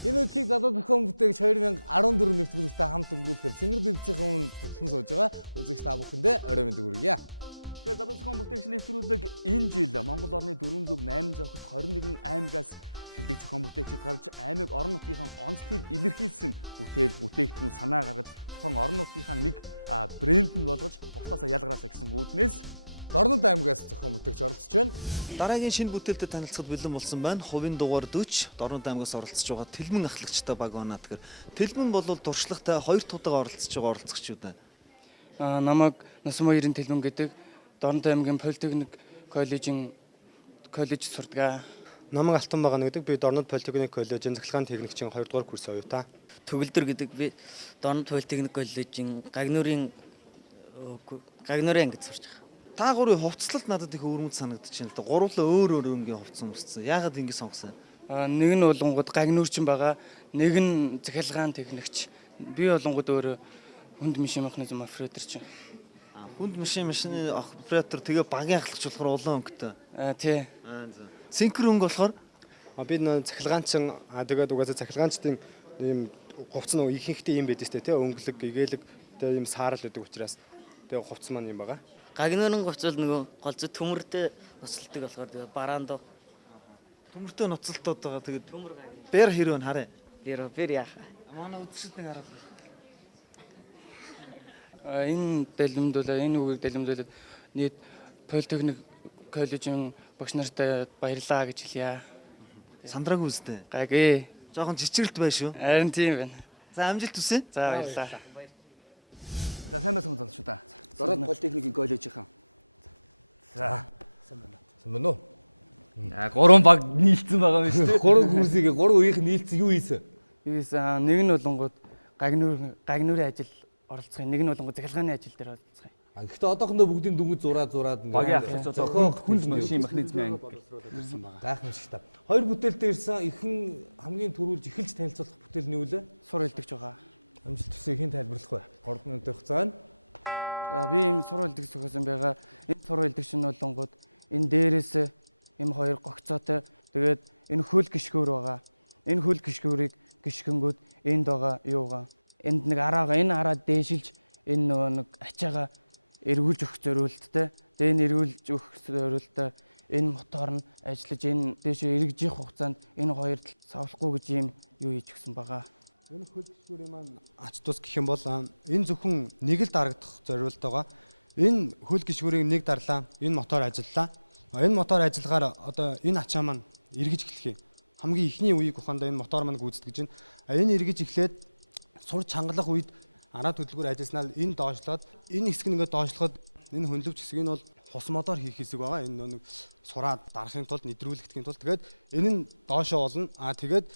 Энэ үчиг залуу зохион бүтээгч 2014 нэвтрүүлэгтээ хамт өнгөрүүлэхээр Цэнгэр дэвцийн өмнө туссан сууж байгаа үзэгч та бүхэндээ орой мэнд хүргье. Тэгэхээр залуу зохион бүтээгч нэвтрүүлэг энэ жил Монгол орны 408 зохиолт 21 аймагаас шилдэг зохион бүтээгчид гарч аймаг орон нутгийнхаа онцлогийг илэрхийлсэн бүтээгдэхүүн санаа гаргаж тухайн орон нутгийнхаа нэг брэнд нь болгож бусдаасаа ялгараасаа гэсэн үүднээс Дорнод аймагаас зохион бүтээгч оролцож байна. Дараагийн шинэ бүтээлтэд танилцахад бэлэн болсон байна. Хувийн дугаар 40 Дорнод аймагаас оролцож байгаа Тэлмэн ахлагчтай баг байна. Тэгэхээр Тэлмэн бол туршлагатай 2 тудаага оролцож байгаа оролцогчуд байна. Намайг Насмаа 90 Тэлмэн гэдэг Дорнод аймгийн Политехник коллеж сурдаг. Намайг Алтан Багана гэдэг би Дорнод Политехник коллежийн захиргааны техникчийн 2 дугаар курс оюутаа. Төгөлдөр гэдэг би Дорнод Политехник коллежийн Гагнуурын ангид сурч байгаа. Та гурийн хувцлалт надад их өрмөд санагдаж байна л да. Гурлаа өөр өнгийн хувцсан өмссөн. Яагаад ингэ сонгосон? Нэг нь болонгууд Гагнуурчин байгаа, нэг нь захиргааны техникч. Би болонгууд өөр хүнд машин механизм оператор чинь. Хүнд машины оператор тэгээ багийн ахлагч болохоор улаан өнгөтэй. Тий. Синхр өнгө болохоор Би нөө захиргаанчин тэгээд угаасаа захиргаанчдын ийм хувцс нь ихэнхдээ юм байдаг сте тий өнгөлөг, гэгээлэг тэгээд ийм саарал байдаг учраас тэгээд хувцс маань юм байгаа. Гагнуурын гоцол нөгөө голцоо төмөртэй ноцолдог болохоор тэгээ бараанд төмөртэй ноцолтод байгаа. Тэгээд бэр хэрвэн харъя. бэр яах. Манай үдшид нэг хараад. Энэ энэ үгийг дэлгэмдүүлээд нийт Политехник коллежийн багш нартай баярлаа гэж хэлье. Сандраг үстэй. Гайгүй. Жохон жичрэлт байна шүү. Харин тийм байна. За амжилт хүсье. За баярлаа. За сайн байсан залуу шүү та. Дорнод Политехникийн коллежийнхан. За. Сайн байна уу? Гурван баг нийлцсэн байгаа юм шүү дээ. Гурван курсыг гурван үеийнх нийлцсэн юу ийсэн? Нэг нь болонгууд Гагнуурын ажил оролцох, нэг нь болонгууд захиргааны ажил дээр оролцох. Гэхдээ одоохондоо бүгдийн дүнгийн зураад ингээд Багийн ахлагч одоо хүнд машин механизмын анги ирсэн байгаа. Гайхамш их та. Хоёр бүтээлтэй ирсэн ихэн хамгийн түрүүлж эхэлж танилцуулах бүтээл нь юу вэ? Сур хэлдэгч байгаа. Амжилт төсөө хэн тайлбарлах вэ? 3 минутын хугацаа байна. Би ийм сур хэлдэгч зохиосон байгаа. Энэ сур хэлдэгч нь болонгууд энэ дээрээс ийм хоёр гогцоотой тэгээд энэ хөл гიშгүүр байгаа. Энэ хөл гიშгүүрийг гიშгэнгүүд энд байгаа юугаа. Энд нэг араа байгаа. Энэ араа дээшилж энэ нөгөө нэг ачаага эргүүлж өгөх зориулттай. Тэгээ энэ эргүүлж өгөх зориулттай энэ мотор нь ажиллаж энэ дээшээ эргэж явах хугацаанд энэ хоёр савлахгүй гэж ийм юу хийж өгсөн байгаа. Энэ хөл гişгүүрийн маань ач тус гэх юм бол энэ зөвхөн нэг л дарагдах зориултаа. Энэ хөл гişгүүрийг нэг дарлаа. Энэ мотор ажиллаа. Энэ мотор ажиллагаар одоо энэ ачаа маань эргэж эхлэх юм. Хамгийн ихний үеиг ухаандаа энэ мотор маань гүйцэтгэж байна. Энэ эргэж эхлээд сур чангалах үед араа хөдөлгүүр ажилласнаа энэ доошлоод энэ хэсэг нэгээ доошлоход энэ хөндлөвч хэсэг нь бол хус модоор хийх хэсэг байгаа. Энэ нэг сураад дарахын тулд нэвтрүүлэхтгийн тулд тэгээд энэ нь доошоо болно. Тэгээд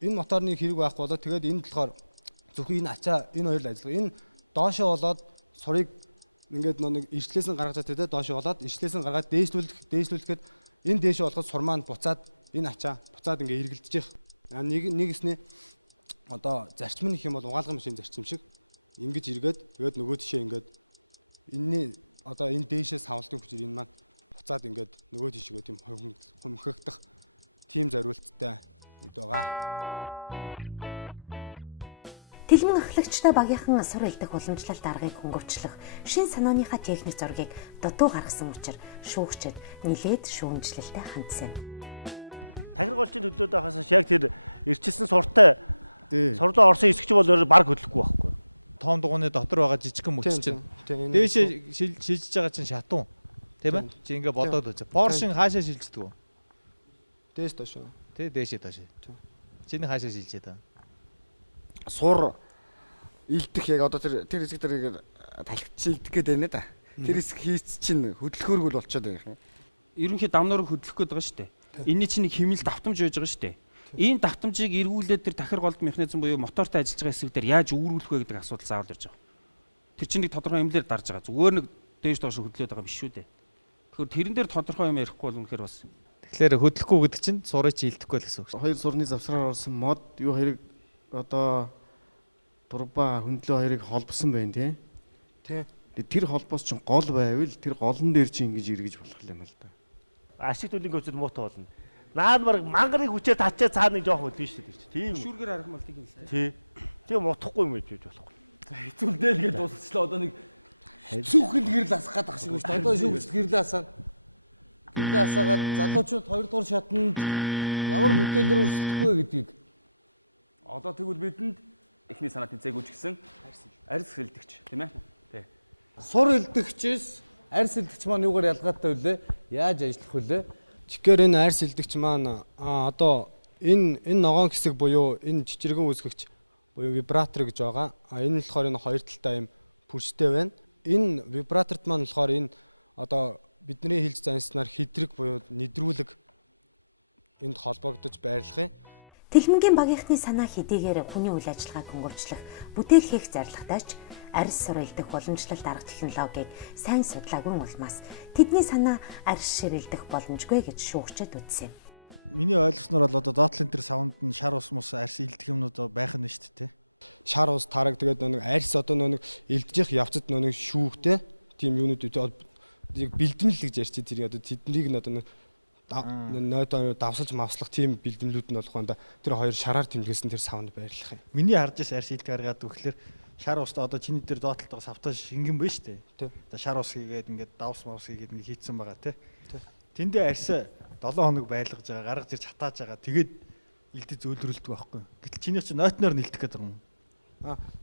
энэ моторны хэрэг байхгүй болоод тэгээд энд болохоор зөвхөн энэ ачаа энэ хоёр л ажиллах. Энэ доошоо болоод сурыг ингээд нэг ирчлээс нь гаргаж чаддаг доошоо болоод ирчлээс нь гаргаад дээшлүүлэхэд энэ дээшээ болгоод сур маань буцаад энэ ачаа буцаад ингээд эргэлдэж явах. Нэгэснээ одоо зарчим нь их юм бол угаалгын машин зарчим шиг ингэж эргээд тэгээд нөгөө тишээ ингээд энэний одоо энэ дээшээ савлтын хүчээр энэ маань буцаад ингээд нөгөө тишгээ тийм хумхигдах тийм зориулттай байгаа. Тэлмэн ахлагчтай багийнхан сур хэлдэх уламжлалт аргыг хөнгөвчлөх шин санааныхаа техник зургийг дутуу гаргасан учраас шүүгчид нилээд шүүмжлэлтэй хандсан. Тахиргалчийн төлөөд байхаас яг тэр ирчилсэн суртай сурлаа орсон хэсэгч бол баг хөдлөхгүй байхгүй. Том дугууны дотор байгаа жижигхэн мөч чинь дээшээ шилжиж байгаа чинь шатун тийм ээ чи ингээ бодоод үзье. Поршин хаашаа шилждэг вэ? Дээш доош. Тэ дээшээ доош. Чиний хаашаа шилжээд байгаа? Сур илдэх яг одоо тэр хэсэг дээр талхич илдэх гээд байна да. Тэр хэсэг хийц чинь хөдөлгөөргөл болчиход байгаа юм. Ерөнхий дамнуурыг хөдлөх гээд байгаа шүү дээ. Энийний чинь нэг хэмнэл давтамж байж байгаа шүү дээ. Ийм давтамжийг эргүүлээд тэр тахир голд механизм буюу мотортой ажиллаж байгаа хэсэг дээр яаж үүрүүлэх вэ гэдэг асуудал заавал ирж байгаа. Тэр чинь нэг тодорхой юмлаар дарж байгаа. Зүгээр нэг дээш доош хөдлөөд байгаа биш шүү дээ. Тэгэхээр тэрэн дээр тодорхой юм ярихгүй бол үнэхээр бас. Тэгэхээр хөдлөхгүй гэдэг чинь сурыг чи илдэхгүй л гэсэн үг. Хоёр сурны завсраар орсон мод юу хэрэг одоо турба хөндлөө хоёрыг холбосон байна тий. Тэр холбоос чинь гол байвал тэр голн дээр чинь ингэж эргэж болох юм л да. Ашиг төлөвийн көцөд муутай болно. Наад баг мангарыг хүчээр татчаа цаана нэг жоох өдөн шүү дээ. Тийм. Шүүргээр арах юм бол тийм л дээ. Тий. Тийм утахгүй юм гэж болохгүй. Хэцүүлдээл гэж дуусчлаа. Одоо нэг шүүхэл гэрэл асах гэдэг шиг шүү дээ. Одоо шүүгч гэрэл асаа. Гэрэл асаагаад залуучууд 2 дугаар шатанд ямар бүтээлээр өрсөлдөх вэ гэдгийг одоо тэгвэл бидэнд эхний санаа тэнцээг үжигсэн арьс хилдэгч тийм ээ. Тий. Сур хилдэгчээс арьс хилдэгч маань юугаар ялгаатай вүлээ? Яаж ажиллах вүлээ? Тэгэхээр энэ арьс хилдэгч маань одоо энэ ногоон хэсэг буюу энэ жижигхэн үүсгэгч буюу вибратор гэж байгаа. Энэ болохоор энэ хоёр талтай юм пүрстэй байна. Энэ вибраторт маань болохоор энэ одоо бидний хэлж занснаар хэдрэг буюу нэдрүүлэг энд холбогдож байрлах юм. Тэлмэнгийн багийнхны санаа хэдийгээр хүний үйл ажиллагааг хөнгөвчлөх, бүтээл хийх зорилготойч арьс сурилдах уламжлалт арга технологиг сайн судлаагүй улмаас тэдний санаа арьс ширэлдэх боломжгүй гэж шүүгчид үзсэн. Миний ойлгосноор бол одоо доотлын тэр савнд нь шар ус мус арьс илдэх юмнууд байх нь шүү дээ. Шар ус тараг тэгээд нэг арьс одоо нэг илдэж явцад нэг шүүхтэй тийм юунууд бэлдэмэл гэж ярьчих тэр одоо тэднийг нь одоо нойдоо давсалж мавслах тийм бэлдэмлүүд нь болох нь тэр хоёр шараар тэмдэглэсэн тэр савнд байрлах юм. Миний харж ирсэн арьс илдэг аргаад өгөхлөөр шар устай одоо чиний дээр доотлолтоо савтаа шингэн байна шүү дээ. Одоо шар ус хийгээд ингээд давс мавс хийгээд ингээд хийцэн байгаа тий. Тэндээ арьс 7 хоног байлгаж байгаа, гаргаж ирж хатааж байгаа. Тэгээд илдэд зөөлрөлдөг байхгүй. Гэтэл чиний чинь нойтноор нэлдэх гэдэг юм.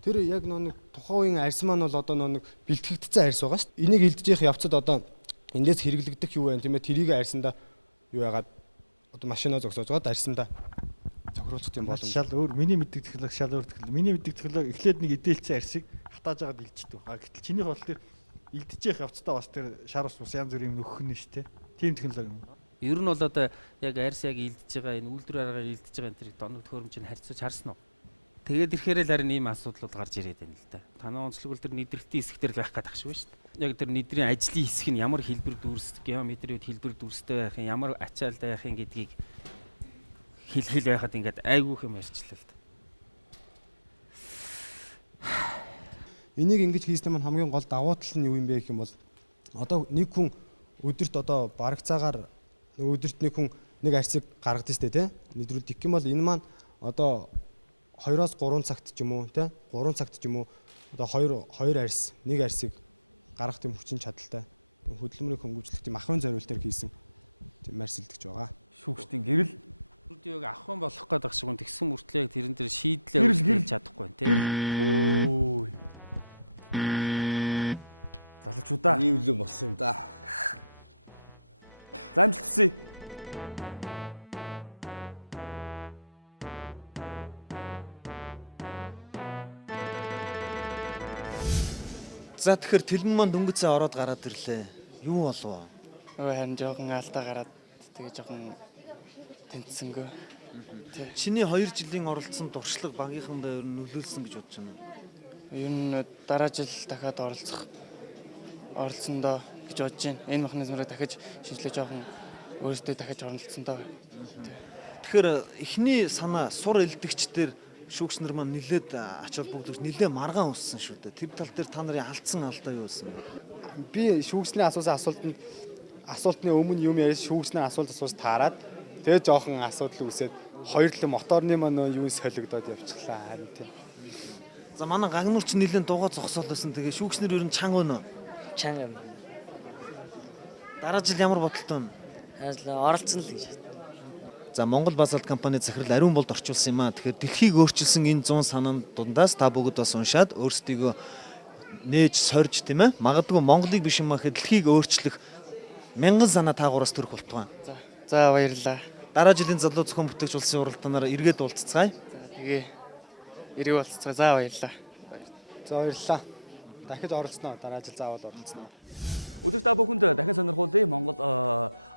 Тэр яг нэг тухайн үеийн арьс маань бол одоо нэг бэлтгэгдсэн арьс байгаа шүү дээ. Энийг илдэж явах явцад одоо эндээс хэрэглэгдэх юу вэ тийм ээ? Тэрийг арьсандаа юу яагаад одоо машинаа зогсоож байгаад арьсандаа цохируулах юм боломж. Шал өөр. Миний мэддэг технологи шал өөр технологи. Миний мэддэг технологи эхлээд нэг эдэлцсэн арьсыг хатааж байгаад илждэг. Гэтэл чинийх бол тэр илдэж явах явцдаа бас тэр шар ус янз бүрийн нөхөх нь шүү дээ. Тийм технологи юм. Ер нь бол одоо яг арьс яг илдэж байгаа энэ үйлдвэр арга илдэж байгаа энэ тэр доног төхөөрөмжийг харьцаж харсан уу? Тэгээд ирэхээр л харин ийм асуудлууд гарч ирээд байна л да. Танай онцлог бол тэр нэдрэлтийн хэсэг дээр байх гэдэг шүү дээ. Яг тэр нэдрийн ажлын хэсэг нь ямар хэлбэр дүүрс, геометрийн хэлбэр дүүрстэй байх юм, ямар ачаалтай байх юм гэдгийг хэл байхад ингээд айгүйх юм ярьчлаа л да. Энийг ингэж хийснээр маань хамгийн гол давуу тал нь юу юм бэ гэх юм бол одоо нэг хүн өдөрт одоо барагцаагаар өдөрт нэг хүн нэг арьсыг гаргадаг шүү дээ тий. Нэдрүүлдэг юм бол энэ маань одоо 2-оос 3 цагт ч юм уу тий 3 цагт ч юм уу одоо 2 арьс нэг арьсыг гаргах тийм хүчин чадалтай хөдөлмөрийн хөнгөвчлөх тийм ахын зориултаар хийсэн тийм арьс илдэгч байгаа. Шүүгчдийн гэрэл яг ахын болох гэдэг шиг юм тэгсэн мөртлөө тэрэн дээр шийдлээ өгч чадахгүй тий. Өө. Залуучуудаа ийм л болсон юм да. Замжилт хүсье. За тэгэхээр тэлмэн маань дөнгөцөө ороод гараад ирлээ. Юу болов? Харин жоохон алдаа гараад тэгээ жоохон тэнцсэнгөө. Чиний 2 жилийн оролцсон туршлага багийнхандаа ер нь нөлөөлсөн гэж бодож байна. Ер нь дараа жил дахиад оролцсондоо гэж бодож байна. Энэ механизмыг дахиж шинжилгээ жоохон өөрөөсөө дахиж оролцсондоо. Тэгэхээр эхний санаа сур элдэгчдэр шүүгч нар маань нилээд ач холбогдолч нилээ маргаан уссан шүү дээ. Тэр тал дээр та нарын алдсан алдаа юу байсан бэ? Би шүүгчний асуултны өмнө юм ярьж шүүгчний асуулт таарад тэгээ жоохон асуудал үүсээд хоёр талын моторны маань юу солигдоод явчихлаа харин тийм. За манай гагнуурч нилээн дугаа зогсоол байсан. Тэгээ шүүгчнэр ер нь чанга байна уу? Чанга юм. Дараа жил ямар бодолтой вэ? Оролцсон л гэж. За Монгол Базалт компани захирал ариун болд орчуулсан юм аа. Тэгэхээр дэлхийг өөрчилсөн энэ 100 санаанд дундаас та бүгд бас уншаад өөрсдийгөө нээж сорж тийм ээ. Магадгүй Монголыг биш юм аа гэхэд дэлхийг өөрчлөх 1000 санаа таагуураас төрөх болтугай. За баярлалаа. Дараа жилийн залуу зохион бүтээгч улсын уралдаанаар эргээд уулзцгаая. За тэгээ эргээ уулзцгаая. За баярлалаа. За баярлалаа. Дахиж оролцсноо. Дараа жил заавал оролцсноо. Өдөр та бүхэнд дахин сонирхуулъя. Монгол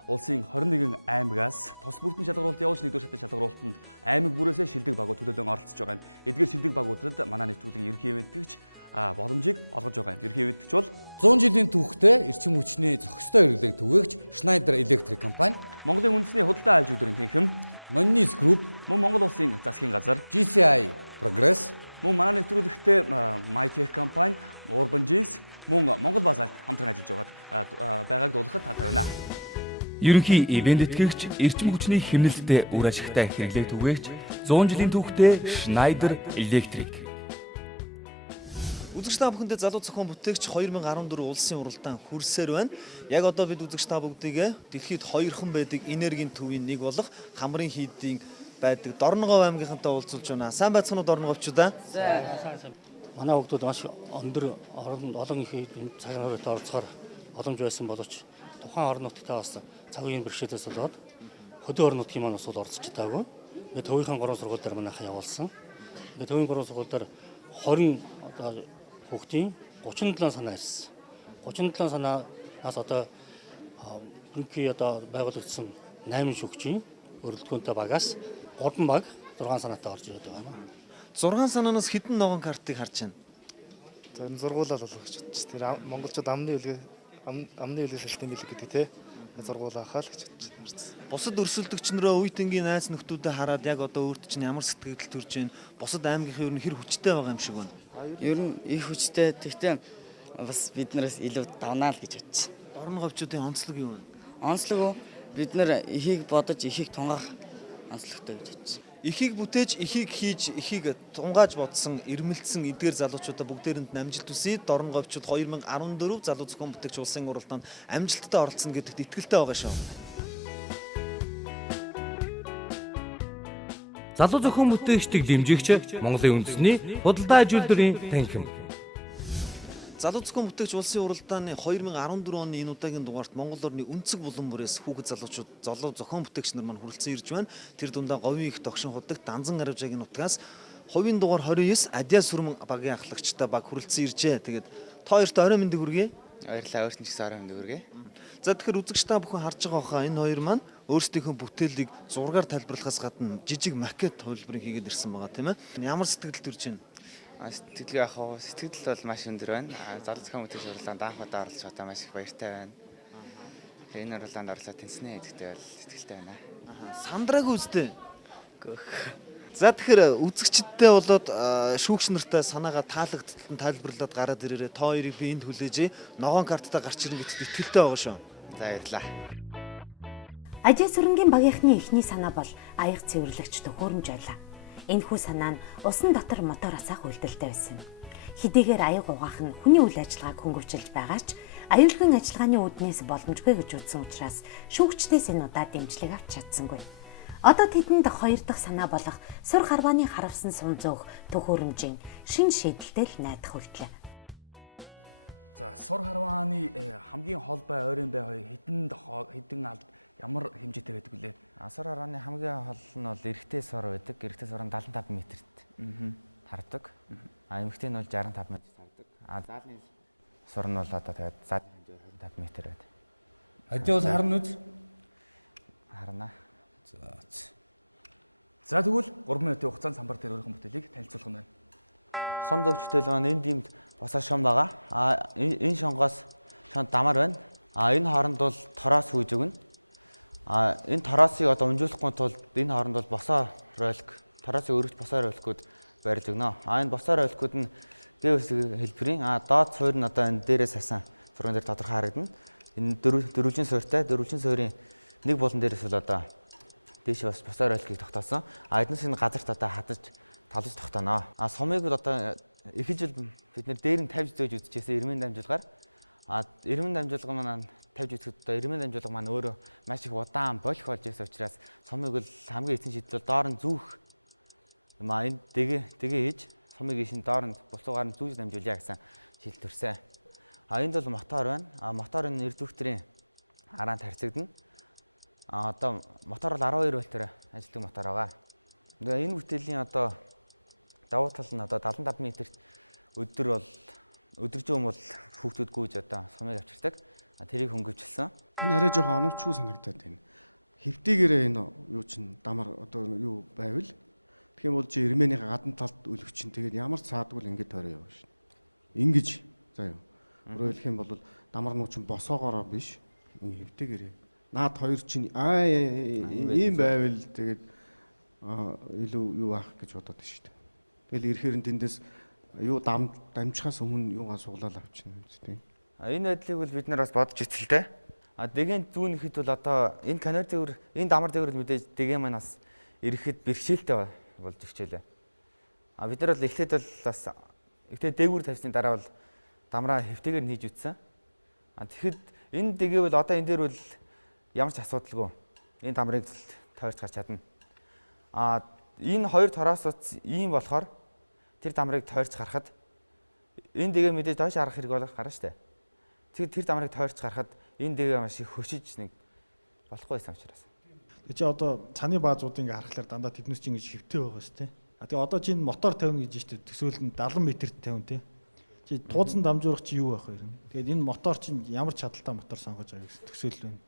улсын 21 аймагаас тус бүрдэн шалгаруулалт явуулж нэгдүгээр шатны шалгаруулалтанд аймаг бүрээсээ шилдэг багууд төлөөлөн оролцож байгаа юм. Эдгээр шилдэг багуудад манай нэвтрүүлгийн ерхий эвентгч боломжийг олгож байгаа юм. Ерхий эвентгч бол 100 жилийн түүхтэй эрчим хүчний зохистой хэрэглээг түгээгч Schneider Electric компани, Монголын үндэсний худалдаа аж үйлдвэрийн тэнхим Monnis Group, мөн Монгол улсын засгийн газар GCI Progress, мөн манай нэвтрүүлэгтээ MyTech компани, Urban Jeans, мөн Монгол Базалт хамтран ажиллаж байгааг дуулгахад таатай байна. Ерөнхий ивент тэтгэгч эрчим хүчний хэмнэлттэй үр ашигтай хэрэглээ түгээгч 100 жилийн түүхтэй Schneider Electric. Үзэгч та бүхэндээ залуу зохион бүтээгч 2014 улсын уралдаан хүрсээр байна. Яг одоо бид үзэгч та бүгдийг дэлхийд хоёрхан байдаг энергийн төвийн нэг болох Хамрын хийдийн байдаг Дорногов аймгийнхантай уулзуулж байна. Сайн байцгаана уу Дорноговчудаа? Манай хүмүүс маш өндөр олон их цагаан хувьд оролцохоор боломж байсан боловч тухайн орон нутгатаа бас цагийн бэрхшээлээс болоод хөдөө орон нутгийн маань бас оролцож таагүй. Ингээд төвийн 3 сургууль дээр манайхаа явуулсан. Ингээд төвийн 3 сургууль дээр 20 одоо хүүхдийн 37 санаа ирсэн. 37 санаас одоо бүрэнхий одоо байгуулагдсан 8 шүгчийн өрөлдгөөнтэй багаас 3 баг 6 санаатай орж ирээд байгаа юм. 6 санаанаас хэдэн ногоон картыг харж байна? За энэ зургуулаад болох гэж бодчих. Тэр монголчууд амны үлгээ шалтгаан билэг гэдэг те. Зургуулаахаа л гэж бодчих. Бусад өрсөлдөгчнөрөө үе тэнгийн найз нөхдүүдэд хараад яг одоо өөрт чинь ямар сэтгэл төрж байна? Бусад аймгийнхын ер нь хэр хүчтэй байгаа юм шиг байна? Ер нь их хүчтэй. Тэгтээ бас биднээс илүү давнаа л гэж бодчих. Дорноговчуудын онцлог юу вэ? Онцлог бид нар эхийг бодож эхийг тунгаах онцлогтой гэж бодчих. Эхийг бүтээж, эхийг хийж, эхийг тунгааж бодсон, ирмэлцсэн эдгээр залуучуудаа бүгдээрэнд амжилт хүсье. Дорноговчууд 2014 залуу зохион бүтээгч улсын уралдаанд амжилттай оролцсон гэдэгт итгэлтэй байгаа шүү. Залуу зохион бүтээгчдийг дэмжигч Монголын үндэсний худалдаа аж үйлдвэрийн танхим. Залуу зохион бүтээгч улсын уралдааны 2014 оны энэ удаагийн дугаарт Монгол орны өнцөг булан бүрээс хүүхэд залуучууд залуу зохион бүтээгч нар маань хүрэлцэн ирж байна. Тэр дундаа говийн их тогшин худаг Данзан Аравжаагийн нутгаас хувийн дугаар 29 Адиа сүрмэн багийн ахлагчтай баг хүрэлцэн иржээ. Тэгээд та хоёрт орой мэндийг хүргэе. Баярлалаа. Өөрт нь ч гэсэн орой мэндийг хүргэе. За тэгэхээр үзэгч та бүхэн харж байгаа хаа энэ хоёр маань өөрсдийнхөө бүтээлийг зургаар тайлбарлахаас гадна жижиг макет хувилбарыг хийгээд ирсэн байгаа тийм ээ. Ямар сэтгэл төрж байна? Сэтгэл яах вэ? Сэтгэл бол маш өндөр байна. Залуу зохион бүтээгч уралдаанд анх удаа оролцож байхдаа маш их баяртай байна. Энэ уралдаанд оролцоод тэнцэнэ гэдэгтэй бол сэтгэлтэй байна. Сандраагүй үстэй. За тэгэхээр үзэгчдтэй болоод шүүгч нартай санаагаа таалагдтал тайлбарлаад гараад ирээрээ та хоёрыг би энд хүлээж ногоон карттай гарч ирнэ гэдэгт итгэлтэй байгаа шүү. За баярлалаа. Ажил сүрэнгийн багийнхны эхний санаа бол аяг цэвэрлэгч төхөөрөмж байлаа. Энэхүү санаа нь усан дотор мотор асаах үйлдэлтэй байсан. Хэдийгээр аяг угаах нь хүний үйл ажиллагааг хөнгөвчилж байгаа ч аюулгүй ажиллагааны үүднээс боломжгүй гэж үзсэн учраас шүүгчдээс энэ удаа дэмжлэг авч чадсангүй. Одоо тэдэнд хоёр дахь санаа болох сур харвааны харавсан сум зөөх төхөөрөмжийн шин шийдэлтэй л найдах үлдлээ. За сур харвааны хамгийн хол бай ойрын бай хоёр хэдэн алд ямар хэмжээтэй байдаг вүлээ? Сур харвааны хамгийн хол нь бол эрэгтэй сур байдаг. Эрэгтэй сур нь 75 м-т тардаг. Эмэгтэй нь бол 65 м тардаг. Заалны сур нь бол одоо тэгээд зад хэмжээ 25 м байдаг. Адил бол харна үз? Харна. За тэгвэл 3 минутын хугацаанд самбар дээр өөрийнхөө бүтээлийг танилцуулах нь байна. Сум зөөгч бүтээл маань энд иймд босоо шон байгаа. Энэ шонгоос шонд дамар байна. Энэ хооронд бол тороос хүйж өгнө. Энэ тороосыг одоо унжуулахгүй тулд энэ хооронд бол босоо ролик, тороосыг өргөж босоо роликууд барьж өгнө. Энэ босоо роликууд нь дэвс хэлбэрийн доод суурь нь одоо энэ дээрээс хасан зурган дээр тодорхой харагдана. Энэ дөрвөлжин суурьтай, дөрвөлжин суурийн нэг булан дээрээс бол одоо дээш бас босоо роликийг тогтоосон. Эднээс энэ газарт одоо хадаж талж тогтооно. Сумыг одоо их жил бид нэр дээр нь тавьж зөөж үзчихсэн эрмийн дамжуулгаар. Эрмийн дамжуулга маань тавьж үзэхэд одоо эрмийн дамжуулга маань өөрөө маш их удаан болох болж ирсэн учраас сумыг бол хамгийн эцсийн шийдэл бол доор нь зүүх юм энэ дэгээ хийж сумыг ишин доор нь булцуугаар нь зүүж дамжуулъя гэсэн шийдэл төрсэн. Энд бол мотор байна. Мотор нь эрдвэгтрийн хараанд харьцагдана. Одоо мотор бол 12 вольтээр ажилладаг мотор байгаа. Энэ бүтээлийн одоо давуу тал нь одоо 75 м-т өдөржин бол хүүхдүүд гүйж одоо сумыг авчирдаг. Тэрийг хөнгөвчлсөн. Энэ арай жоохон оновчгүй санагдаад байна. Хэвтэйгээрээ энэ юу чин дамар одоо юу байвал тэгэх юм бол чи Ермэнийхээ гадна талд үлгч чинь тэгээд ямар цаадгүй ингэж тойроо явна шин. Ингэж заа юу. Өөрөөр хэлэх юм бол дамар нуу чин босоогоороо биш. Энэ хэвтэйгээрээ наад хоёр чинь ийм байвал тэгээд илүү юу аах гэж бодоод байна шүү дээ. Тэгэл ирэхээр нь тэндээс юу дамжихаас өмнө юугаа суглаад авчихна юм зү тийм. Энэ байдлыг бол бид нар бас бодож эцэлтэй. Дэгийн зүүн ихэд бол одоо энэ канал дээгүүр энэ дамар дээгүүр мэдээж дэгийн маань бас ирэхэд бэрхшээлтэй болж ирчээлээ. Бид нар бол эхлээд бол бас ихтэй дээгүүр тавьсны дараа бол дамраа хэвтэйгээр нээж үтсэн. Тэгэхэд энэ дэгээ бол одоо энэ дээр бол ямар ч асуудалгүй энэ дамрыг тойрч гарч чадна. Энэ хоёр тороос ийм болохоор тэр дамрыг тойрч гарахад энэ дэгээ мэдээж доош харах хэрэг гарна шүү дээ. Тэгэхээр тэр дамрыг тойрч гарахад энэ дэгээ маш их хөшиж нэг болохгүй байсан учраас. Тэг чи одоо цааны баазууд ингээ харахаар дандаа тэднээс чи ингээ шивтэй байгаа шүү дээ. Тэгээ одоо чи мотор тавина гэж шүү дээ. Төсөөлөнд 70 м-т тавина тий. Чи тууцан дамжуулах чи юу байх вэ? Тэгээд энэ мотор чинь ямар чадaltaй мотор сонгож байгаа гэсэн төсөөлөл байна.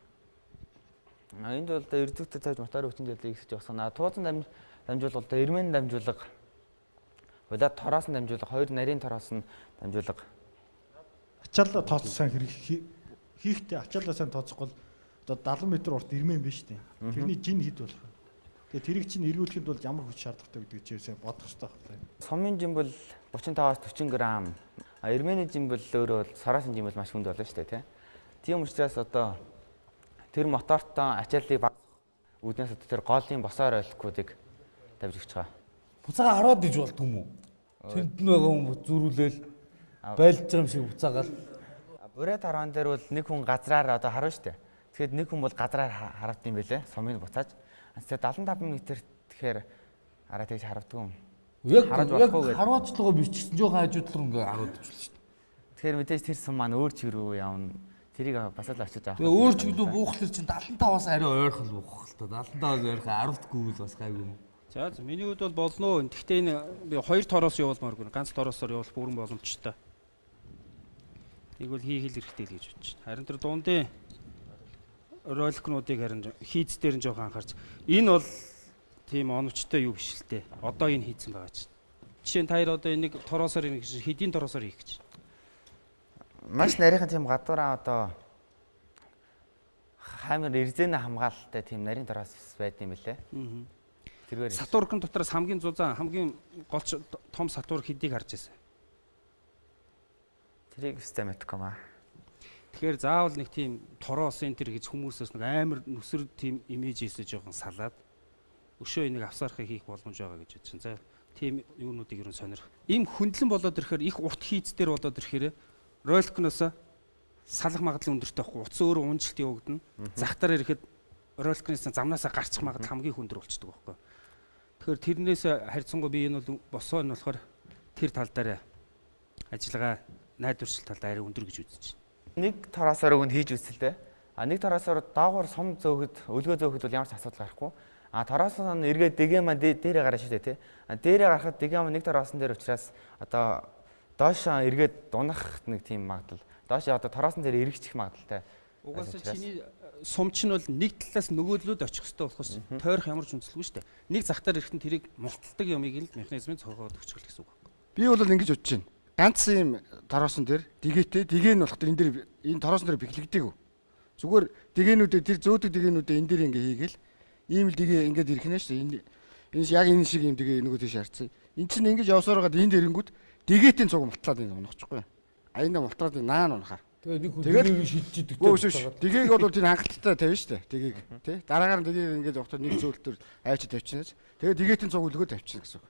Энд бол одоо эрдвэгтэй тавьж моторын хүчин зүйлийг ихсэж явсан. Тууцан дамжуулах одоо эрмэн дамжуулга, улаад тороос нь дамжуулга, хоёр нарийн тороос нь дамжуулга. Ачаалал тооцох сайн хийхдээ ачаалал сайн тооцохгүй одоо 70 м урт эрмэн биш үү? Тэрний жин хэд болох вэ? Тэгээ тэрийг чинь эргүүлэхэд бол ямар хүч шаардлагатай гэдэг чи сайн бодох хэрэгтэй байна. Сумын жин бол 35-аас 40 г. Эрмэний жин бол өөрөө бол сараасын жин бол маш хүнд болно шүү дээ, тийм учраас одоо тэр мотортой ачааллыг баг үүднээс одоо тэр голын босоор ойлгохгүйдэг тавьж өгч байгаа. Буцаага хараад иж болт юм уу? Тэнд нь байгаа хүмүүс зүрүүлээл байлж байгаа юм шиг буцаагаал. Бүрээ таран дээр бол нэг хүн газраар одоо харна шүү дээ. Тэгэхээр нэг хүн бол газраар хараад юм байлээ. Сумыг буцааж. Тэгэхээр 75 м тэгэхээр араа тэгж харавдгүй юм. Яг харваачлага биш ч гэсэн жоохон хажуудлага ингээ хараад ичлээ шүү дээ. Тэгэхээр мэдээж тэр сум маань өөр чиг рүү явна. Тэрийг бас л очиж авах. Тэгээ өөр чиглүү буухлаар чинь 75-аас арай ойрхон буух л та. 75-аас ойрхон 10-гүй л бас гайгүй юм. За миний хувьд бол болно. Гэхдээ энэ би хоёр тороос явуулмааргүй. Ганц тороосоор явуулах бүрэн боломжтой. Тийг бол хийх хэрэгтэй л гэж бодож байна. Харин тэр дундын роликнуудыг харин хийц дээр нь жоохон анхаарч. Энэ бол тийм оновчтой юу биш л дээ. Одоо энэ хийцэн байгаа чинь. Жишээ нь таяр одоо энийг тороосоор юм гэж хэдийн тороосоор хийх гэж. Маш нарийнхан тийм гадуураа одоо хамар эрзэнэ хамгаалалтай тийм нарийн тороос байд юм билээ. Тэргээр Сатуркын дотроос хамгийн зузаан хамгийн голч том сатур хэдийг харж байсан. Тэрийг өстэй мэдгүй маа. Тэгэхээр заавал нэг тийм тороос энэ төр гэж хүмүүсээс нэг амар нүсэр тийм имиж ийсэж жоохон салаад өшөө энийг авсаархыг хийх боломж байгаа гэж бодсон. За тийм юунуудыг ерөн сонирх. Им хөндлөн болоод ирэхээр их урт хийцдэр болоод ирэхээр роликноос салах магадлал өндөртэй байхгүй. Утас өөрөө унжилт явагдана. Захтаар ирэхэд роликноос замнаасаа гарчих магадлал хамгийн хүндэр болчихдог байхгүй. Тэгэхээр тэрнээс харьцангуй би энэ бол босоо нь болохоор тэр тал дээр ажиллагаа найдварчил талд арай өндөр гэж үзэж байна. Нэг тороосоор өгн хийж үзэлтэй. Нэг тороосоор доогуур сум зөөхөд, өлгөө зөөхөд бол ямар ч асуудал гарахгүй. Тороосоо нь эргээд дэгээ маань дээрээ гараа шүү дээ, тий. Дээрээ гарахад дэгээ маань нэг тороосон дээр учраас одоо доош эргээд дунах нэг тийм магадлал. Доош одоо тороосон дээр эргэжчих магадaltaй. Угаасаа чиний сумч нь бол нэг талаас нөгөөдлөд очих хэрэгтэй болохоос тойрох ямар ч үндэслэгүй шүү дээ. Нэг захтаар ирэхэд тэрийг мулталдаг юмыг л механизмын цогоод өгчих гэсэн үг. Би бол ингэж бодож байна. Ганц юм тороосон дээр дэгээтэй дэгээ нь болох энэ дээр энэ тороосон дээр бэхлэгдээгүй. Зүгээр дэгээнүүдээ тэр зөөдөг дэгээнүүдээ энэ дээр ингээ хийгээл ийм л дэгээ ингээд ирэх нэ шүү дээ. Энэ яг энэ шиг юм дэгээ нөгөө тийш харцсан. Энд чинь ингэж явсаар байгаа энэ дэрэнгүүд дэгээтийн цуг мултлаад энэ унахчихгүй. Аяндаа мултраад наан унахаар. Тэгээ нэг хүн дэгийг шидчихдэг. Дэгийг бол тэр хангалттай тавина шүү дээ. Дэгийг тий. Дараагаар нь дэгийг ингээд явахдаа нэг зөөлтөр айч тавьчихнаас. Тэгээ дэгээтийн цуг өлгөө тавьчихна гэсэн үг.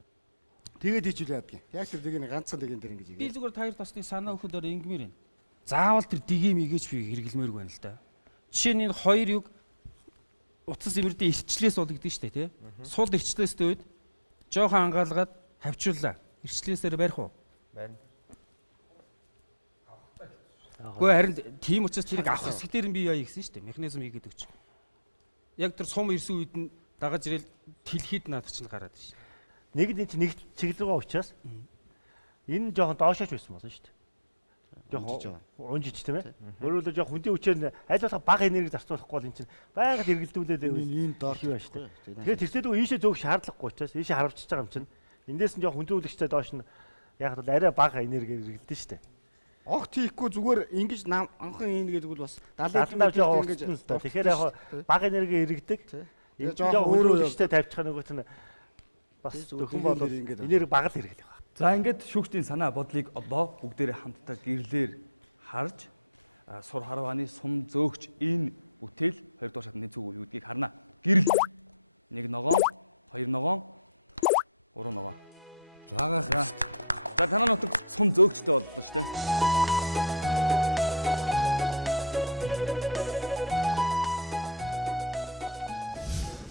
Тэгээд хийчихвэл яадаг юм. Яг тэр дэгийг ганцхан дэгийн дээр ингэж. Би зүгээр таяр тасны санаа өгөхөөр ингэмээр байна. Заавал тэр дэгийг мэгэж би хэрэглэмээргүй байна л да. Жишээ нь энэ хоёр юг утас имэрдээ ирчлээс болгодсон шүү дээ тий. Сул ирчлээстэй үед жоохон ангаалгаад хавчууллаа. Ирчлээсээр барих уу? Барина. Гэхдээ харин тийм учраас тэрийг авах хэсэг дээр нь би яа хийсэн шүү дээ. Механизм хийгээд өгч. Яг тэр сум ирсэн үед нь дагаж ирэл тэлхийд надад ч гараад байна шүү. Нэг нэг чиглэлгаа учраас энэ жоохон доошооч байсан болно шүү дээ. Жоохон унжиж тийм ээ. Өөрөөр жоохон хүндийн хүчээр аль болох бага энерги зарцуулахгүй бол эн чинь байгаад эргэлдүүлээд энэ доор шүү шүү дээ. Тэгэхээр тэрсээдгүй ийшээ зөөх шаардлагагүй учраас ийшээ харавчж байгаа юм чинь эндээс нь жоохон хүндрүүлэгчтэй доош нь яг бол арай бага энерги эргэлдэн шүү дээ. Огт хийхгүй зүгээр ингэж анхан ийн гэдэг бол бас 70 км ингэж тэгэхээр яг бага энерги эргэдэг. Энэ жоохон өөрөөлөлттэй тавьчих нөгөөт нь бас зөвхөн бол энерги бага л хэрэглэх байна. За ингээд шүүгчдийн санаа бодлыг одоо бүгдээрээ хамтдаа гэрлээр харж Сур Харвааны сум зөөгч энэ бүтээл 2 дугаар шатны зүг юу гэдгийг харна. Гэрэл 1 ногоон, 2 ногоон, 3 ногоон. Заагаах. За танаа нутаг сум зөөгчтэй боллоо шүү дээ.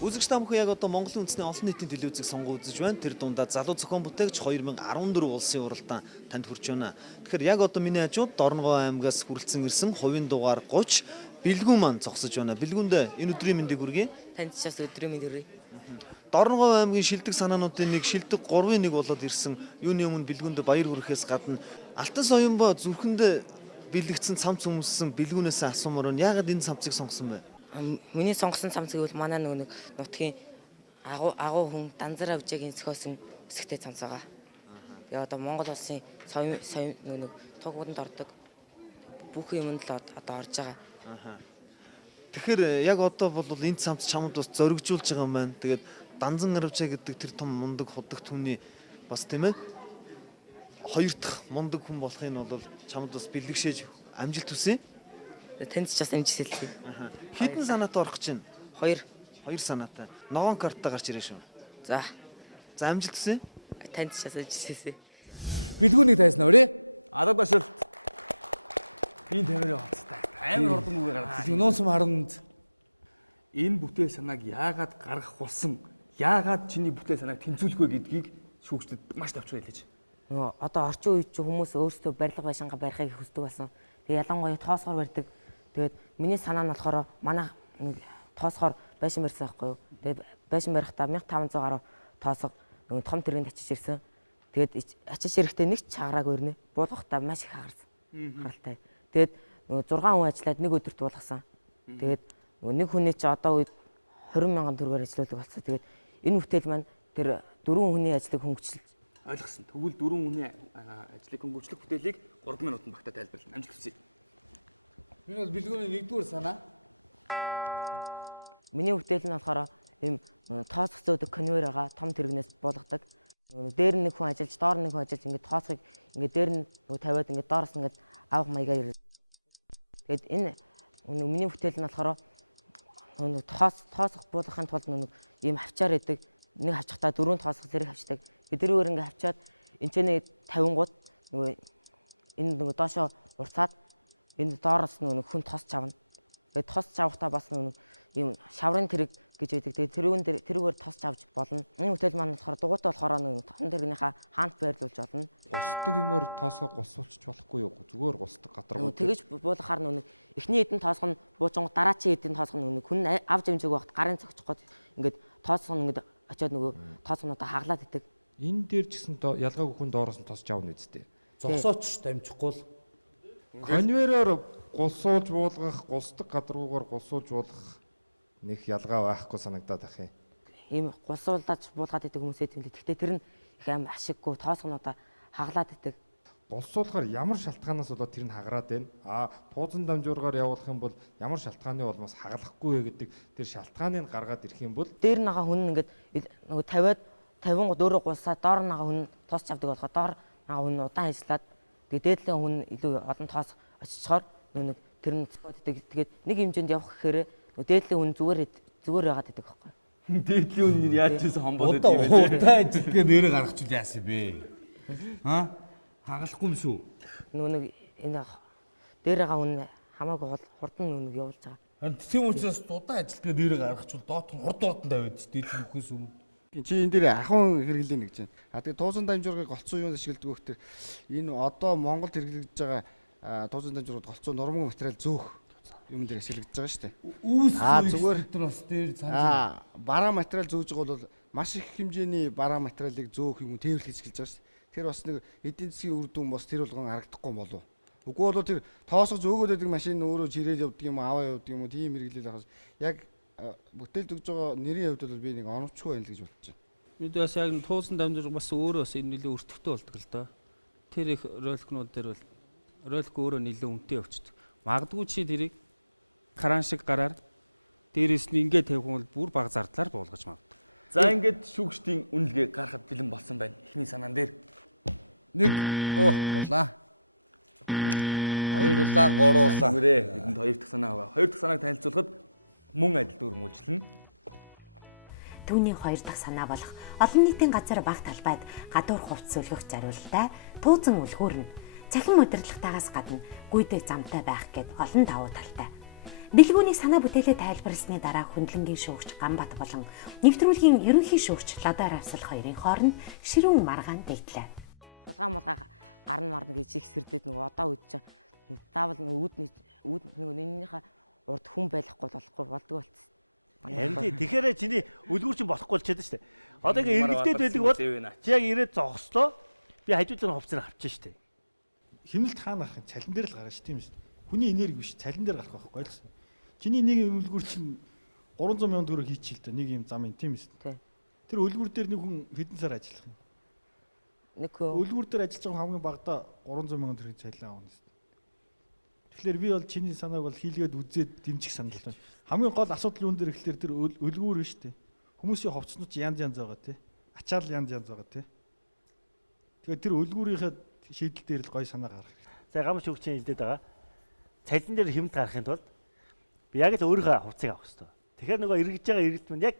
Үзэгч та бүхэн яг одоо Монголын үндэсний олон нийтийн телевизийг сонгон үзэж байна. Тэр дундаа залуу зохион бүтээгч 2014 улсын уралдаан танд хүрч байна. Тэгэхээр яг одоо миний хажууд Дорногов аймгаас хүрэлцэн ирсэн хувийн дугаар 30 бэлгүүн маань зогсож байна. Бэлгүүндээ энэ өдрийн мэндийг хүргэе. Танд ч бас өдрийн мэнд хүргэе. Дорногов аймгийн шилдэг санаануудын нэг шилдэг 3-ын 1 болоод ирсэн. Юуны өмнө бэлгүүндээ баяр хүргэхээс гадна Алтан соёмбо зүрхэндээ бэлэгдсэн цамц хүмүүссэн бэлгүүнээс асуумаар нь яагаад энэ цамцыг сонгосон бэ? Миний сонгосон цамцыг бол манай нэг нутгийн агуу хүн Данзар Авжигийн зохиосон өсгтэй цамц байгаа. Тэгээ одоо Монгол улсын соём нэг тугууданд ордог бүх юмд л одоо орж байгаа. Тэгэхээр яг одоо бол энэ цамц чамд бас зоригжуулж байгаа юм байна. Тэгээд Данзан Авжаа гэдэг тэр том мундаг худаг түмний бас тийм ээ 2 дахь мундаг хүн болохыг нь бол чамд бас бэлэгшээж амжилт хүсье. Танд ч бас амжилт хүсье. Хэдэн санаатай орох чинь? 2 санаатай. Ногоон картаа гарч ирээ шүү. За. За амжилт хүсье. Танд ч бас амжилт хүсье. Бэлгүүнийг тайснаа өрөө. Арга башил. Би тавиараа хоцтой. Амар урдан үгээр гараад. Юунаас харанд Энэ бүтээл санааг яагаад гаргах болсон? Яагаад чиний бүтээл санааг тэнцвүүлэх вэ гэдгийг шүүгчдэд маш давчраа хэлээж. Нөгөө одоо орчин үед чи хүмүүс өөрсдөө барилга байшингаа барихыг хүсдэг болсон. Тэгээ ялангуяа тоосгоор барьдаг. Тэгээд миний санаа нь болохоор манай тоосгоор байшин барьсан байхгүй юу? Тэгээд байшин барихдаа 1500 гаруй тоосго нөгөө том тэргэнд очиж ирсэн. Тэгээд очиж ирэхдээ нэг ч чагараг өрнө. Буулгахдаа маш их харалтай. Тэгээд нөгөө 6 хүн ажиллаад нэг өдөрт буулгасан. Тэгээд нөгөө нэг хүний чи одоо үед 20,000 төгрөгөөр ажилладаг болсон. Тэгээд энэ бүтээл маань тэр 4 хүний ажлыг хөнгөчлөж Ойлгосон. Тэгвэл 4 хүний ажлыг хөнгөвчлөх бүтээлийг 3 минутанд багтаа тайлбарлана. Амжилт хүсье. Энэ бол бэлгүүний 1-р санаа. Миний бүтээл нь болохоор ийм тоосох зөөдөг конвейер байгаа. Том тэрэгнээс буулгадаг. Дээр нэг хүн ажиллаж, доор нэг хүн ажиллаж ингээд тоосхыг ингээд дээр нь тавиад ингээд доороос ингээд авах маягаар. Тэгээд энэ миний бүтээл нь болохоор тоосох буулгахын тулд нэг ийм хавчаар идэг. Нэг хавчхтаа 4 тоосох зэрэг хавчдаг. Эдгээрээр ингээд хавчаад энэ ч нэг 50-гууд нөгөө энэ нөгөө доошоо урцаад энэ доороос нөгөө хүн тосч авна. Тэгээд тосч авахтаа бас нөгөө ийм шаврын тэрэг гэж байдаг. Тэгээд тэрүүгээр тосч авч болно. Энэ бүтээл маань болохоор дугуйтай болохоор нөгөө том тэрэгнийхаа хаант байрлуулж болно. Гусдаг юмор тоосоо гусуулчих болохгүй юу? Зүгээр гусдаг гадаргуу. Тэгэж буулгахаар нөгөө эхний эдэн тоосго нь буужингууд дараачийн эдэн тоосго нөгөө хүн авж амжиг байхад гарын цогцох гээд ингээд тоосго ингээд очиод нөгөө тоосгонуудаа хаглаад идэг. Энэ дээр ч гэсэн ялгаагүй хүн доороос нь тосч авна үсттэй. Зогсооч дамжихгүй л конвейероор гулсуулж буулгах, гусдаг гадаргуугаар гулсуулж буулгах нэг ялгаа байхгүй санагдаад ах юм. Ийм гулсуулдаж буулгаад идэг хүмүүсээ тийм л. Гэхдээ тэр нь их аим ашиггүй тоосгонуудаа хаглаад идэг. Гулсуулахаар ямар шалтгаанаас болоод тэр нь хагараад байна? Туузан дамжуургаар явуулах юм бол ямар шалтгааны болмоос хагалахгүй вэ гэдэг тэр шалтгааныг гаргаад ирэх юм бол дээр нагаа хүн ингээд нөгөө 50 гууд өөрөө гулсаад доор нагаа хүн тоосч авдаг болохоо доор нагаа хүн удаан ажиллаад тэгээд дээдлийн хүн илүү олон тоос очичоор нэг тэр нь тэгээд нэг хэмжээнд явах гэхээр дээдлийн хүн зүгээр яагаад идэг байхгүй. Дээдлийн хүн яаж ч гэсэн хомбоод идэг юм бэ? Удаа ажилтгээ нэрээ гаргачих яасан бэ? Хагалахгүй юм шүү. Нэг энэ дээр байгаа хүн хамаагүй хурдан нэг явуулж байгаа. Харин тийм учраас удаа ажилтгээ нэрээ гаргachвал доот нь хурдан тавиад дээдлийн бүхээс өмнө. Чи энэ дээр ахын хэрэглээ нэг чинь. Тэгээд туузан дамжуургыг голцоо юунд ашигладаг вэ гэхээр энэ одоо Монголд хэрэглэгдэж байгаа туузан дамжуургад голцоо нурмаг материал зөөх юм дээр ашиглагдаж байгаа шүү дээ. Зүгээр бас дээр цаана бараа материал зөөж байгаа бол маш их хэмжээний бараа материалыг зөөх юм тээвэрлэж эхэлж байгаа шүү дээ. Тэр бас нэг эдийн засгийн үр дүн бас тэр болгон харагдахгүй болов. Үгүй бол тэр тоосгож өөгөөд байдаг машин өөрөө чирээд явдаг юм аваа явдаг юм тийм хэрэглэл байхаас яг бүтээл төгж байгаа нэрийн хувьд бол би нэг оновчгүй байл гэж бодож байна. Бид бас яг туузан дамжуурга бас өөрөө бас энэ нэлээд өртөгтэй болдог л доо. Тэр их роликнууд дээр бол ролик өөрөө нэлээд үнэтэй явчихдаг. Магадгүй чи тэрийг кран шиг гараар дээрээс нь ингээд тавих юм бол бүр бага зардлаар буулгаж магадгүй. За ингээд шүүгчдийн үнэлгээ гаргахад бэлэн болсон байна. Эхний санаан дээр нэг боллаа. 2 улаан, 3 улаан. Нүрээ бидэнд 2 дахь санаа байгаа. 2 дахь санааг танилцуулахад мөн адил дүрм үйлчлэнэ. Түүний 2 дахь санаа болох олон нийтийн газар баг талбайд гадуур хувцс өлгөх зориулалтай тууцан үлгүүрнэ. Цахим удирдлагатаагаас гадна гүйдэг замтай байх гэд олон давуу талтай. Бэлгүүний санаа бүтээлээ тайлбарласны дараа хөндлөнгийн шүүгч Ганбат болон нэвтрүүлгийн ерөнхий шүүгч Ладаар Авсал хоёрын хооронд ширүүн маргаан дэглээ. Улгаан гарна марна гэж их сэрдээд нөгөө одоо үдч заавал үүдний нэгнийхээ урд хүн байхгүй болохгүй болдгоо болчихсон. Харин тэгэхээр чиний үлгүүр чинь болохгүй болчиход шүү дээ. Одоо ингээ эргэлдээд байдаг бол чи яг ирээд зогслоо. Би хажуудлын хувцсыг авчихсан шүү дээ. Химнэлт хаана гарах цалин дээр л гарна шүү тийм үү? Хүний энерги биш цалин дээр гарах байхгүй ойлгосон. Чиний нэг юм үлгүүр чинь 300 сая төгрөг хийчихэл та нэг юм зам юм тийм үү? Тэр үлгүүр дээр нэг хүн хэдэн сар ажиллах юм? Нэг үлгүүр дээр ажиллаж байгаа хамгийн багадаа 300 сая төгрөгийн цалин авна шүү. Тэгэхээр би бол чиний санааг бол хийлгээд үзээд дэмжих санал байна. Хамгийн гол асуудал юун дээр ихлээр тэр үлгүүр шүү дээ. Хүмүүсийн хувцснууд янз янз байгаа тий. Ачаал янз янз байгаа тий. Тэгэхээр тэр үлгүүрийнхээ шийдэл дээр л гой санаа гаргах. За гам шүүгчийн хэлдээд байгаа. Цалин дээр хэмт гарахын тулд би яг л өөрийнхөө хувцсыг авах хэрэгтэй. Тэгэхээр нөгөө эргэж байгаа эргэлт минь яг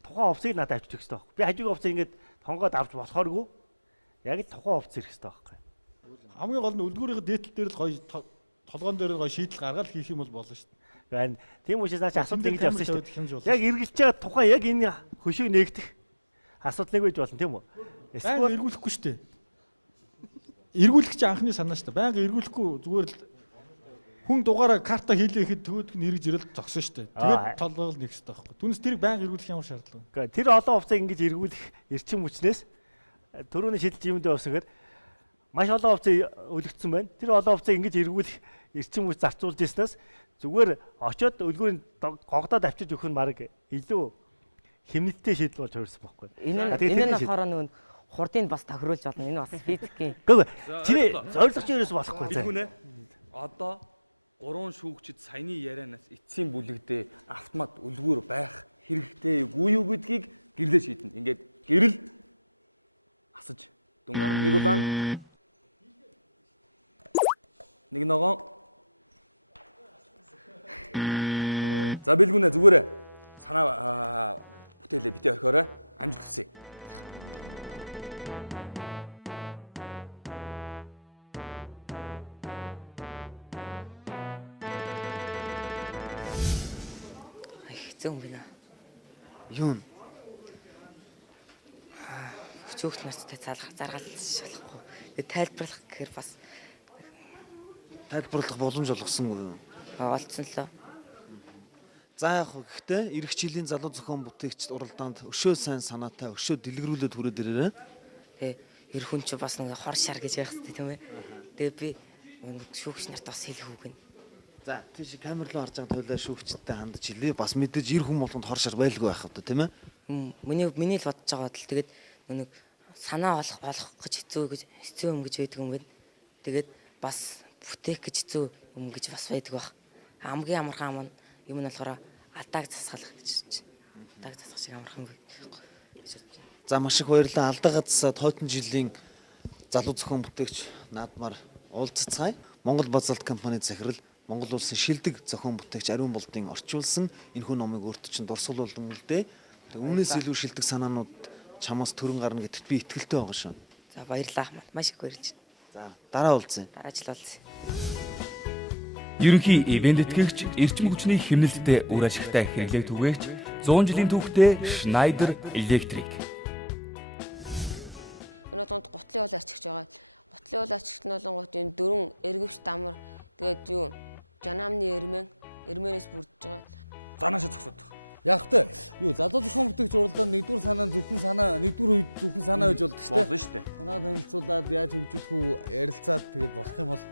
тухайн хувцсыг надад авчиж өгөх хэрэгтэй байхгүй. Би хажуугийн хувцсыг ингээд тонгоод авч болохооргүй. Яг л тухайн хувцс ирэх хэрэгтэй байхгүй. Хамгийн гол нь үлгүүрийн дээдл дээр л гоё толгоон дээр гоё шийдэл гаргаад хийх юм бол болно шүү дээ. Байна. Тийм учраас наач асуудал ингэж явсан шүү дээ. Яг эргэлж байгаа тухайн яг энэ хөшөөг нээгдэх асуудал нэг байж болно тийм үү? Эсвэл эргүүлэхгүй шүү дээ. Эргүүлэх чинь анхны санаа шүү дээ. Байнга эргүүлэхгүй зүгээр л хүн дугаараа карта хийлээхэд төгөөд нь эргэж ирэл зогсон шүү дээ. Тэгээд толгойл нэг хэрэгтэй байхгүй. Түнс тэрийг байнга эргүүлэх ямар шаардлага вэ? Тэр олон хувцсыг ингэж эргүүлэх эрчим хүчнээс төрөний шийдэлт юмдээ басгаар маш олон хувцас өлөгдсөн байна. Тэр олон хувцсыг ингэж эргүүлэх эрчим хүч зарцуулж ирснээс зүгээр очиод үлгүүрийн гогдоод авчиж өгөх нь марг илүү хэмнэлттэй шийдэл болж хувирсан байхгүй. Энэ нь болохоор нөгөө хурдыг бас тохируулж болно. Энэ бас физикийн. Гэхдээ чиний зорилго чи ерөөс болохгүй. Тэгвэл одоо 3 шүүгчид саяны ярианаас эцсийн бүлэгдээ автомат үлгүүр байх хэрэгтэй юу гэдгийг гэрлээ шийднэ. Ингээд гэрэл асаж дүнгээр нэг улаан нэг ногоон. За бэлгүнэ зүгээрээ санаа бүтээлээ битээ орхиорой. Амжилт хүсье. Хэцүү юм байна. Юу нь? Хөчөөгч нартай заргалж болохгүй. Тайлбарлах гэхээр бас тайлбарлах боломж олгосон үү? Олцсон лөө. За яг гэхдээ эх жилийн залуу зохион бүтээгчд уралдаанд өшөө сайн санаатай өшөө дэлгэрүүлээд хүрээд ирээрээ. Эр хүн ч бас нэг хор шар гэж байх хэрэгтэй тийм ээ. Тэгээ би шүүгч нарт бас хэлэх үг нь. За тийш камер руу харж байгаа тойлоо шүүгчтэй хандж илээ. Бас мэдээж эр хүн болгонд хор шар байлгүй байх одоо тийм ээ. Миний л бодож байгаа бол тэгээд нэг санаа олох гэж хэцүү юм гэж байдаг юм байна. Тэгээд бас бүтээх гэж хэцүү юм гэж бас байдаг баг. Хамгийн амархан юм нь болохоор алдааг засгалах гэж. Алдааг засах шиг амархан байх. За маш их баярлалаа. Алдаагаа засаад хойдон жилийн залуу зохион бүтээгч наадмаар уулзцгаая. Монгол Базалт компани захирал Монгол улсын шилдэг зохион бүтээгч Ариун Болдын орчуулсан энэхүү номыг өөртөө чинь дурсуулсан үлдээ. Үүнээс илүү шилдэг санаанууд чамаас төрөн гарна гэдэгт би итгэлтэй байгаа шүү. За баярлалаа. Маш их баярлж байна. За дараа уулзъя. Дараа жил уулзъя. Ерөнхий ивент тэтгэгч эрчим хүчний хэмнэлттэй үр ашигтай хэрэглээ түгээгч 100 жилийн түүхтэй Schneider Electric. Энэ донд гутлын уул ачигч байгаа. Гутлын уул ачигт нь болонгот энэ дөрвөн эргэвч дамар тэгээд юу жанамны эрмэнээс бүрдэж байгаа. Занааш зогсоод байна. Яг тэ юу залуу зохион бүтээгч уралдаанд нэгдүгээр санаа зөвхөн санаа нэгдүгээр үед зөвхөн санаа гэж болдог шүү дээ. Болно шүү дээ. Санаа танилцуулаад яаж хөгжүүлэх үү ярилцаад тэгээд болох юм бол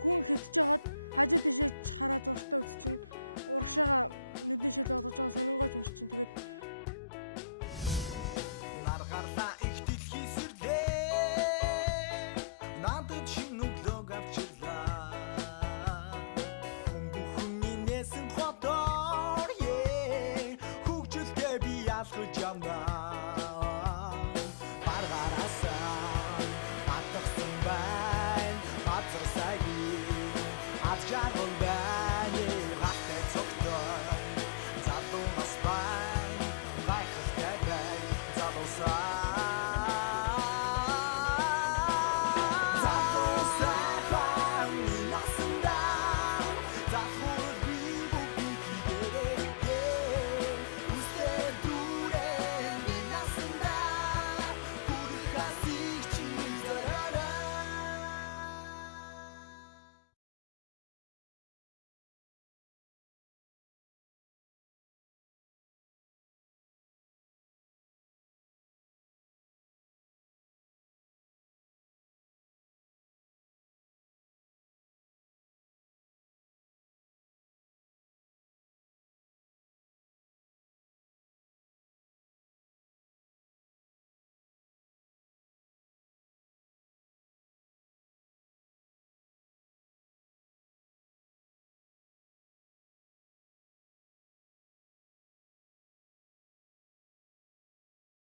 хүн хөвтөж хагаад хажуу тийшээ хараа зургтай үз чинь урагшаага нүдний шил болгож байгаа сонингойч унш чинь тэгээд наргарлаа их дэлхий сүрлээ надад шинэ өглөөг авчирлаа бүхэн инээсэн хотоор хөгжилтэй би ялгаж явнаа баргараасаа атгсан байна бацар сайгийн тун бай